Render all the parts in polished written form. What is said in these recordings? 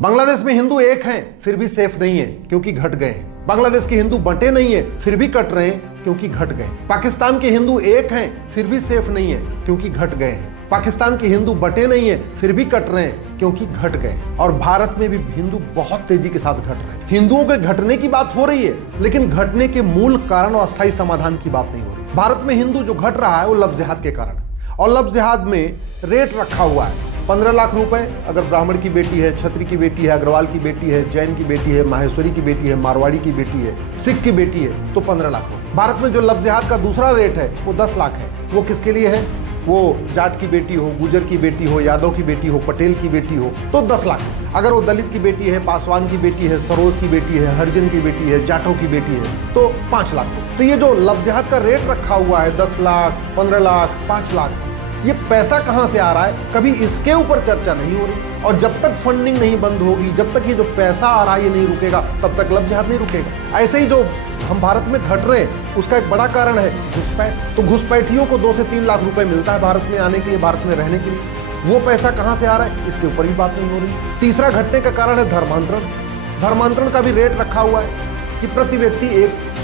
बांग्लादेश में हिंदू एक हैं फिर भी सेफ नहीं है क्योंकि घट गए हैं। बांग्लादेश के हिंदू बंटे नहीं है फिर भी कट रहे हैं क्योंकि घट गए। पाकिस्तान के हिंदू एक हैं फिर भी सेफ नहीं है क्योंकि घट गए हैं। पाकिस्तान के हिंदू बटे नहीं है फिर भी कट रहे हैं क्योंकि घट गए। और भारत में भी हिंदू बहुत तेजी के साथ घट रहे हैं। हिंदुओं के घटने की बात हो रही है लेकिन घटने के मूल कारण और अस्थायी समाधान की बात नहीं हो रही। भारत में हिंदू जो घट रहा है वो लव जिहाद के कारण, और लव जिहाद में रेट रखा हुआ है 15 लाख रुपए अगर ब्राह्मण की बेटी है, क्षत्रिय की बेटी है, अग्रवाल की बेटी है, जैन की बेटी है, माहेश्वरी की बेटी है, मारवाड़ी की बेटी है, सिख की बेटी है तो 15 लाख रुपए। भारत में जो लव जिहाद का दूसरा रेट है वो 10 लाख है। वो किसके लिए है? वो जाट की बेटी हो, गुजर की बेटी हो, यादव की बेटी हो, पटेल की बेटी हो तो 10 लाख। अगर वो दलित की बेटी है, पासवान की बेटी है, सरोज की बेटी है, हरिजन की बेटी है, जाटों की बेटी है तो 5 लाख। तो ये जो लव जिहाद का रेट रखा हुआ है 10 लाख, 15 लाख, 5 लाख, ये पैसा कहां से आ रहा है कभी इसके ऊपर चर्चा नहीं हो रही। और जब तक फंडिंग नहीं बंद होगी, जब तक ये जो पैसा आ रहा है ये नहीं रुकेगा, तब तक लव जिहाद नहीं रुकेगा। ऐसे ही जो हम भारत में घट रहे हैं उसका एक बड़ा कारण है घुसपैठ। तो घुसपैठियों को 2 से 3 लाख रुपए मिलता है भारत में आने के लिए, भारत में रहने के लिए। वो पैसा कहां से आ रहा है इसके ऊपर भी बात नहीं हो रही। तीसरा घटने का कारण है धर्मांतरण। धर्मांतरण का भी रेट रखा हुआ है कि प्रति व्यक्ति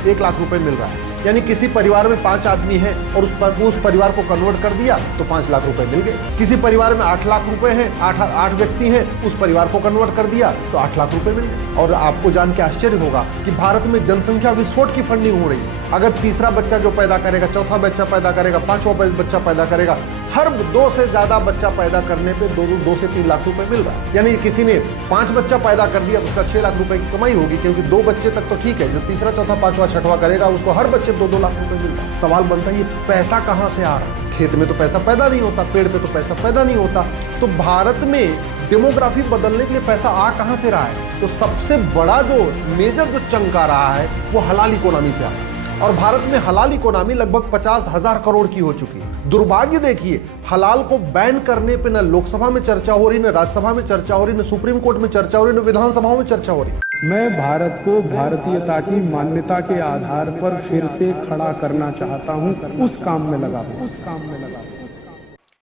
1 लाख रुपए मिल रहा है। यानी किसी परिवार में 5 आदमी हैं और उस परिवार को कन्वर्ट कर दिया तो 5 लाख रुपए मिल गए। किसी परिवार में 8 लाख रुपए हैं, 8 व्यक्ति हैं, उस परिवार को कन्वर्ट कर दिया तो 8 लाख रुपए मिल गए। और आपको जान के आश्चर्य होगा कि भारत में जनसंख्या विस्फोट की फंडिंग हो रही है। अगर तीसरा बच्चा जो पैदा करेगा, चौथा बच्चा पैदा करेगा, 5वां बच्चा पैदा करेगा, हर 2 से ज्यादा बच्चा पैदा करने पे 2 से 3 लाख रुपए मिल रहा है। यानी किसी ने 5 बच्चा पैदा कर दिया तो उसका 6 लाख रुपए की कमाई होगी, क्योंकि 2 बच्चे तक तो ठीक है, जो तीसरा, चौथा, 5वां, 6वां करेगा उसको हर बच्चे 2-2 लाख रुपए मिल रहा है। सवाल बनता है ये पैसा कहां से आ रहा है? खेत में तो पैसा पैदा नहीं होता, पेड़ पे तो पैसा पैदा नहीं होता। तो भारत में डेमोग्राफी बदलने के लिए पैसा आ कहां से रहा है? तो सबसे बड़ा जो मेजर जो चंक आ रहा है वो हलाल इकोनॉमी से आ रहा है। और भारत में हलाल इकोनॉमी लगभग 50,000 करोड़ की हो चुकी है। दुर्भाग्य देखिए, हलाल को बैन करने पे न लोकसभा में चर्चा हो रही, न राज्यसभा में चर्चा हो रही, न सुप्रीम कोर्ट में चर्चा हो रही, न विधानसभाओं में चर्चा हो रही। मैं भारत को भारतीयता की मान्यता के आधार पर फिर से खड़ा करना चाहता हूं, उस काम में लगा।